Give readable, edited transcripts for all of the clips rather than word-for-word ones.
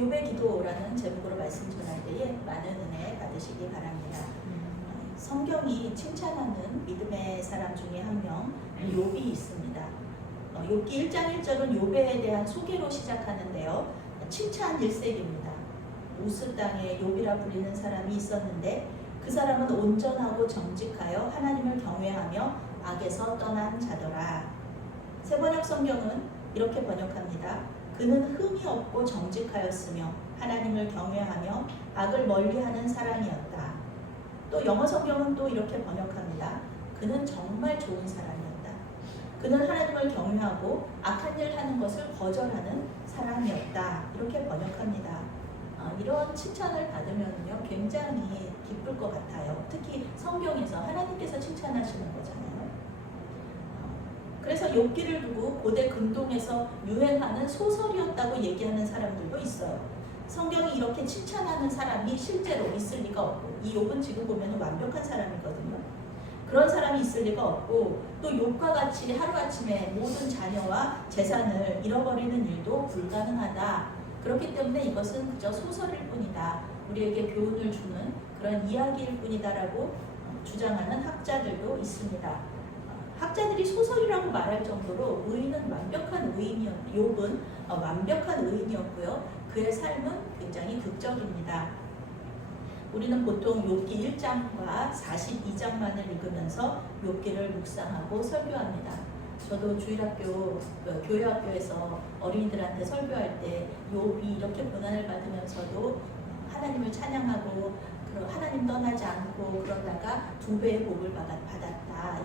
욥의 기도라는 제목으로 말씀 전할 때에 많은 은혜 받으시기 바랍니다. 성경이 칭찬하는 믿음의 사람 중에 한 명 욥이 있습니다. 욥기 1장 1절은 욥에 대한 소개로 시작하는데요. 칭찬 일색입니다. 우스 땅에 욥이라 불리는 사람이 있었는데 그 사람은 온전하고 정직하여 하나님을 경외하며 악에서 떠난 자더라. 새번역 성경은 이렇게 번역합니다. 그는 흠이 없고 정직하였으며 하나님을 경외하며 악을 멀리하는 사람이었다. 또 영어 성경은 또 이렇게 번역합니다. 그는 정말 좋은 사람이었다. 그는 하나님을 경외하고 악한 일 하는 것을 거절하는 사람이었다. 이렇게 번역합니다. 이런 칭찬을 받으면요 굉장히 기쁠 것 같아요. 특히 성경에서 하나님께서 칭찬하시는 거잖아요. 그래서 욥기를 두고 고대 근동에서 유행하는 소설이었다고 얘기하는 사람들도 있어요. 성경이 이렇게 칭찬하는 사람이 실제로 있을 리가 없고, 이 욥은 지금 보면 완벽한 사람이거든요. 그런 사람이 있을 리가 없고, 또 욥과 같이 하루아침에 모든 자녀와 재산을 잃어버리는 일도 불가능하다. 그렇기 때문에 이것은 그저 소설일 뿐이다. 우리에게 교훈을 주는 그런 이야기일 뿐이다라고 주장하는 학자들도 있습니다. 학자들이 소설이라고 말할 정도로 의인은 완벽한 욥은 완벽한 의인이었고요. 그의 삶은 굉장히 극적입니다. 우리는 보통 욥기 1장과 42장만을 읽으면서 욥기를 묵상하고 설교합니다. 저도 주일학교, 교회학교에서 어린이들한테 설교할 때 욥이 이렇게 고난을 받으면서도 하나님을 찬양하고 하나님 떠나지 않고 그러다가 2배의 복을 받았다.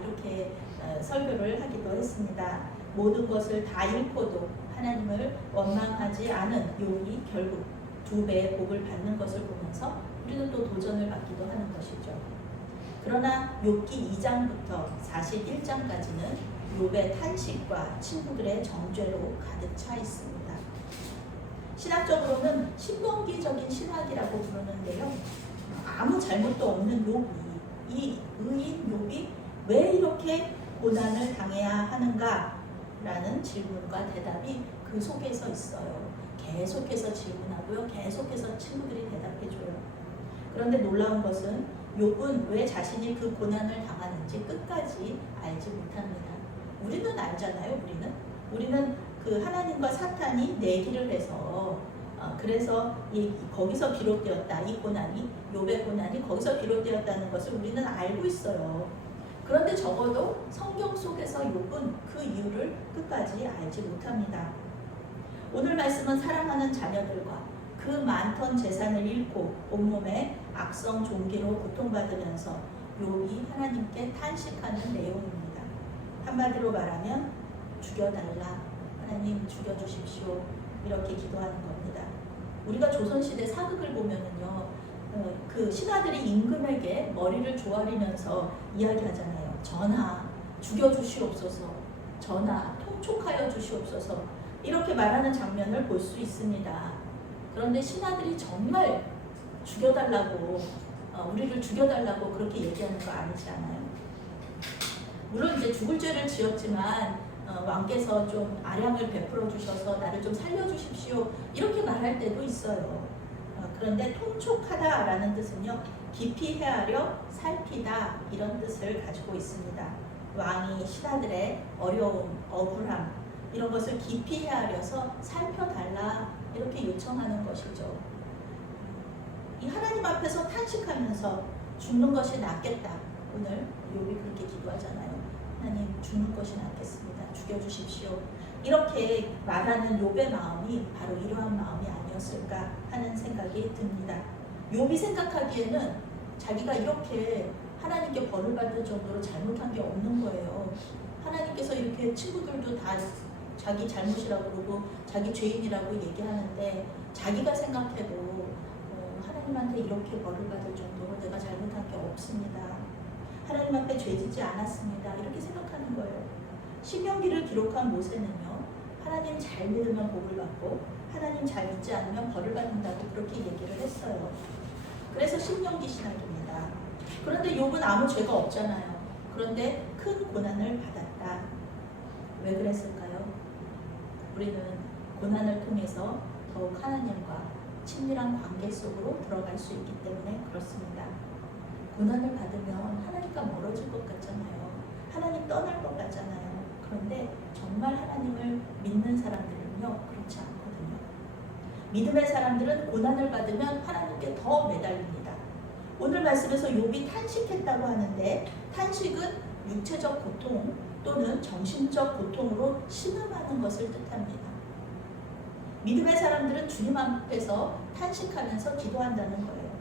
이렇게 설교를 하기도 했습니다. 모든 것을 다 잃고도 하나님을 원망하지 않은 욥이 결국 2배의 복을 받는 것을 보면서 우리는 또 도전을 받기도 하는 것이죠. 그러나 욥기 2장부터 41장까지는 욥의 탄식과 친구들의 정죄로 가득 차 있습니다. 신학적으로는 신명기적인 신학이라고 부르는데요. 아무 잘못도 없는 욥이, 이 의인 욥이 왜 이렇게 고난을 당해야 하는가? 라는 질문과 대답이 그 속에서 있어요. 계속해서 질문하고요. 계속해서 친구들이 대답해줘요. 그런데 놀라운 것은 욥은 왜 자신이 그 고난을 당하는지 끝까지 알지 못합니다. 우리는 알잖아요. 우리는 그 하나님과 사탄이 내기를 해서 그래서 거기서 비롯되었다. 이 고난이, 욥의 고난이 거기서 비롯되었다는 것을 우리는 알고 있어요. 그런데 적어도 성경 속에서 욥은 그 이유를 끝까지 알지 못합니다. 오늘 말씀은 사랑하는 자녀들과 그 많던 재산을 잃고 온몸에 악성 종기로 고통받으면서 욥이 하나님께 탄식하는 내용입니다. 한마디로 말하면 죽여달라, 하나님 죽여주십시오, 이렇게 기도하는 겁니다. 우리가 조선시대 사극을 보면은요, 그 신하들이 임금에게 머리를 조아리면서 이야기하잖아요. 전하, 죽여주시옵소서, 전하, 통촉하여 주시옵소서, 이렇게 말하는 장면을 볼 수 있습니다. 그런데 신하들이 정말 죽여달라고, 우리를 죽여달라고 그렇게 얘기하는 거 아니지 않아요? 물론 이제 죽을 죄를 지었지만 왕께서 좀 아량을 베풀어 주셔서 나를 좀 살려주십시오, 이렇게 말할 때도 있어요. 그런데 통촉하다라는 뜻은요, 깊이 헤아려 살피다, 이런 뜻을 가지고 있습니다. 왕이 신하들의 어려움, 억울함, 이런 것을 깊이 헤아려서 살펴달라, 이렇게 요청하는 것이죠. 이 하나님 앞에서 탄식하면서 죽는 것이 낫겠다. 오늘 욥이 그렇게 기도하잖아요. 하나님, 죽는 것이 낫겠습니다. 죽여주십시오. 이렇게 말하는 욥의 마음이 바로 이러한 마음이 아니었을까 하는 생각이 듭니다. 욥이 생각하기에는 자기가 이렇게 하나님께 벌을 받을 정도로 잘못한 게 없는 거예요. 하나님께서 이렇게 친구들도 다 자기 잘못이라고 그러고 자기 죄인이라고 얘기하는데, 자기가 생각해도 하나님한테 이렇게 벌을 받을 정도로 내가 잘못한 게 없습니다. 하나님 앞에 죄짓지 않았습니다. 이렇게 생각하는 거예요. 신명기를 기록한 모세는요, 하나님 잘 믿으면 복을 받고 하나님 잘 믿지 않으면 벌을 받는다고 그렇게 얘기를 했어요. 그래서 신명기 신학입니다. 그런데 욥은 아무 죄가 없잖아요. 그런데 큰 고난을 받았다. 왜 그랬을까요? 우리는 고난을 통해서 더욱 하나님과 친밀한 관계 속으로 들어갈 수 있기 때문에 그렇습니다. 고난을 받으면 하나님과 멀어질 것 같잖아요. 하나님 떠날 것 같잖아요. 그런데 정말 하나님을 믿는 사람들은요, 그렇지 않거든요. 믿음의 사람들은 고난을 받으면 하나님께 더 매달립니다. 오늘 말씀에서 욥이 탄식했다고 하는데, 탄식은 육체적 고통 또는 정신적 고통으로 신음하는 것을 뜻합니다. 믿음의 사람들은 주님 앞에서 탄식하면서 기도한다는 거예요.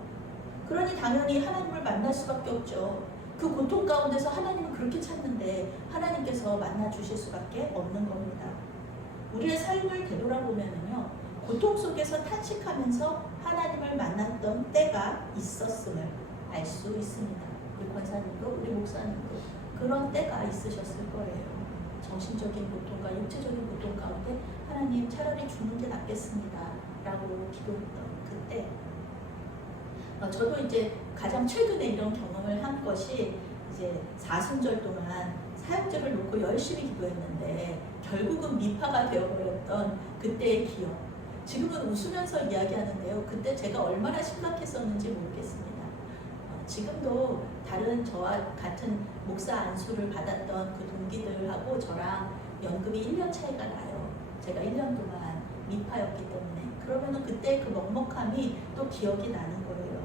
그러니 당연히 하나님을 만날 수밖에 없죠. 그 고통 가운데서 하나님을 그렇게 찾는데 하나님께서 만나 주실 수밖에 없는 겁니다. 우리의 삶을 되돌아보면요, 고통 속에서 탄식하면서 하나님을 만났던 때가 있었음을 알 수 있습니다. 우리 권사님도 우리 목사님도 그런 때가 있으셨을 거예요. 정신적인 고통과 육체적인 고통 가운데 하나님 차라리 죽는 게 낫겠습니다 라고 기도했던 그때, 저도 이제 가장 최근에 이런 경험을 한 것이 이제 사순절 동안 사역제를 놓고 열심히 기도했는데 결국은 미파가 되어버렸던 그때의 기억. 지금은 웃으면서 이야기하는데요, 그때 제가 얼마나 심각했었는지 모르겠습니다. 지금도 다른 저와 같은 목사 안수를 받았던 그 동기들하고 저랑 연급이 1년 차이가 나요. 제가 1년 동안 미파였기 때문에. 그러면 그때 그 먹먹함이 또 기억이 나는 거예요.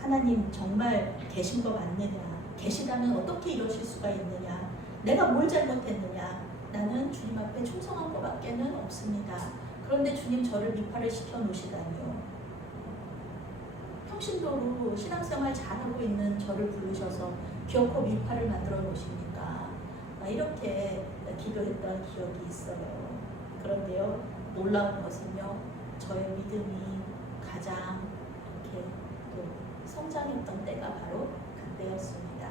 하나님 정말 계신 거 맞느냐? 계시다면 어떻게 이러실 수가 있느냐? 내가 뭘 잘못했느냐? 나는 주님 앞에 충성한 것밖에는 없습니다. 그런데 주님 저를 미파를 시켜 놓으시다니요. 평신도로 신앙생활 잘하고 있는 저를 부르셔서 기어코 미파를 만들어 놓으십니까? 이렇게 기도했던 기억이 있어요. 그런데요, 놀라운 것은요, 저의 믿음이 가장 이렇게 또 성장했던 때가 바로 그때였습니다.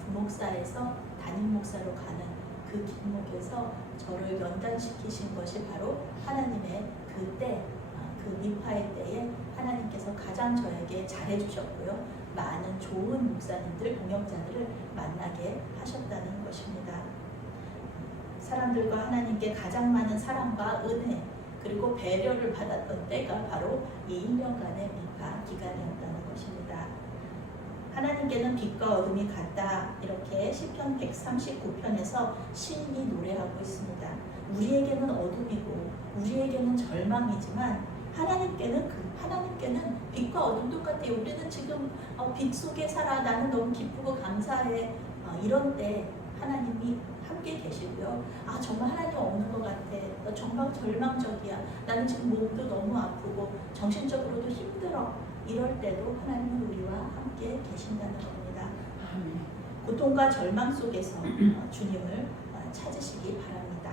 부목사에서 담임 목사로 가는 그 길목에서 저를 연단시키신 것이 바로 하나님의 그때, 그 미파의 때에 하나님께서 가장 저에게 잘해주셨고요, 많은 좋은 목사님들, 동역자들을 만나게 하셨다는 것입니다. 사람들과 하나님께 가장 많은 사랑과 은혜 그리고 배려를 받았던 때가 바로 이 1년간의 미파 기간이었다는 것입니다. 하나님께는 빛과 어둠이 같다, 이렇게 시편 139편에서 시인이 노래하고 있습니다. 우리에게는 어둠이고 우리에게는 절망이지만 하나님께는 빛과 어둠 똑같아요. 우리는 지금 빛 속에 살아, 나는 너무 기쁘고 감사해, 이런 때 하나님이 함께 계시고요. 정말 하나님 없는 것 같아, 나 정말 절망적이야, 나는 지금 몸도 너무 아프고 정신적으로도 힘들어, 이럴 때도 하나님은 우리와 함께 계신다는 겁니다. 고통과 절망 속에서 주님을 찾으시기 바랍니다.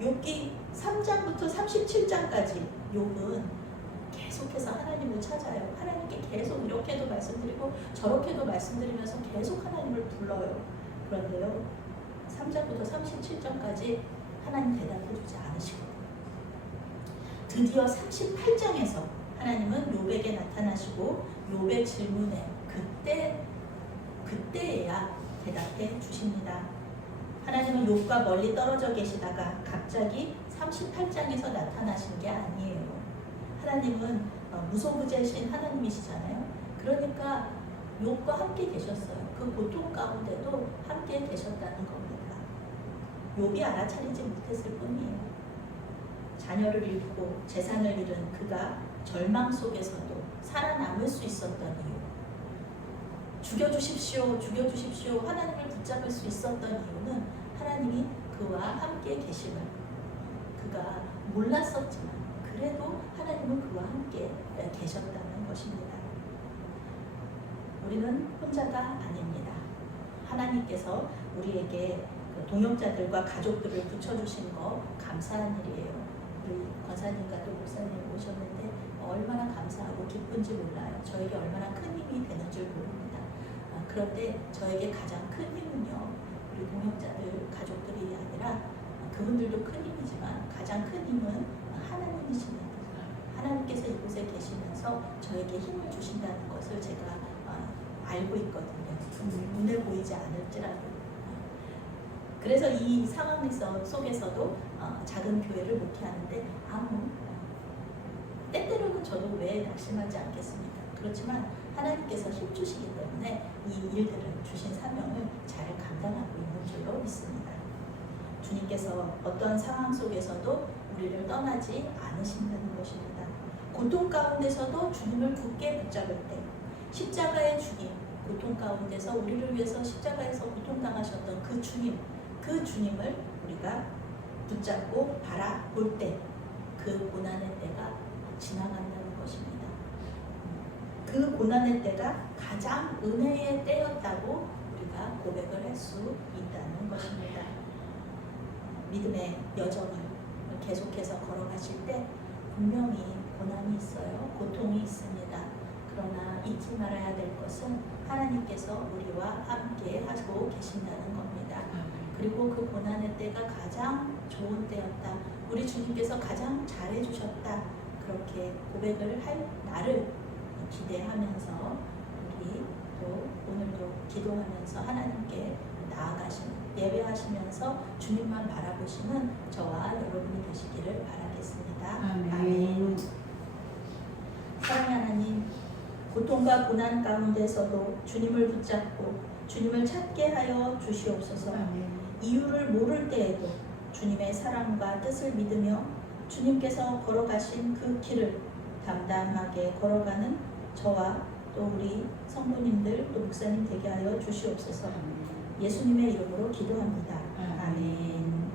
욥기 3장부터 37장까지 욥은 계속해서 하나님을 찾아요. 하나님께 계속 이렇게도 말씀드리고 저렇게도 말씀드리면서 계속 하나님을 불러요. 그런데요, 3장부터 37장까지 하나님 대답해 주지 않으시고, 드디어 38장에서 하나님은 욥에게 나타나시고 욥의 질문에 그때에야 대답해 주십니다. 하나님은 욥과 멀리 떨어져 계시다가 갑자기 38장에서 나타나신 게 아니에요. 하나님은 무소부재신 하나님이시잖아요. 그러니까 욥과 함께 계셨어요. 그 고통 가운데도 함께 계셨다는 겁니다. 욥이 알아차리지 못했을 뿐이에요. 자녀를 잃고 재산을 잃은 그가 절망 속에서도 살아남을 수 있었던 이유, 죽여주십시오, 죽여주십시오, 하나님을 붙잡을 수 있었던 이유는 하나님이 그와 함께 계심을 그가 몰랐었지만 그래도 하나님은 그와 함께 계셨다는 것입니다. 우리는 혼자가 아닙니다. 하나님께서 우리에게 동역자들과 가족들을 붙여주신 거 감사한 일이에요. 우리 권사님과 또 목사님 오셨는데 얼마나 감사하고 기쁜지 몰라요. 저에게 얼마나 큰 힘이 되는 줄 모릅니다. 그런데 저에게 가장 큰 힘은요, 우리 동역자들, 가족들이 아니라 그분들도 큰 힘이지만 가장 큰 힘은 하나님이십니다. 하나님께서 이곳에 계시면서 저에게 힘을 주신다는 것을 제가 알고 있거든요. 눈에 보이지 않을지라도. 그래서 이 상황 속에서도 작은 교회를 목회하는데 아무 저도 왜 낙심하지 않겠습니까? 그렇지만 하나님께서 힘주시기 때문에 이 일들을 주신 사명을 잘 감당하고 있는 줄로 믿습니다. 주님께서 어떤 상황 속에서도 우리를 떠나지 않으신다는 것입니다. 고통 가운데서도 주님을 굳게 붙잡을 때 십자가의 주님, 고통 가운데서 우리를 위해서 십자가에서 고통당하셨던 그 주님, 그 주님을 우리가 붙잡고 바라볼 때 그 고난의 때가 지나간다는 것입니다. 그 고난의 때가 가장 은혜의 때였다고 우리가 고백을 할 수 있다는 것입니다. 믿음의 여정을 계속해서 걸어가실 때 분명히 고난이 있어요. 고통이 있습니다. 그러나 잊지 말아야 될 것은 하나님께서 우리와 함께 하고 계신다는 겁니다. 그리고 그 고난의 때가 가장 좋은 때였다. 우리 주님께서 가장 잘해주셨다. 그렇게 고백을 할 날을 기대하면서 우리 또 오늘도 기도하면서 하나님께 나아가시는 예배하시면서 주님만 바라보시는 저와 여러분이 되시기를 바라겠습니다. 아멘. 사랑하는 하나님, 고통과 고난 가운데서도 주님을 붙잡고 주님을 찾게 하여 주시옵소서. 이유를 모를 때에도 주님의 사랑과 뜻을 믿으며 주님께서 걸어가신 그 길을 담담하게 걸어가는 저와 또 우리 성도님들 또 목사님 되게 하여 주시옵소서. 예수님의 이름으로 기도합니다. 아멘.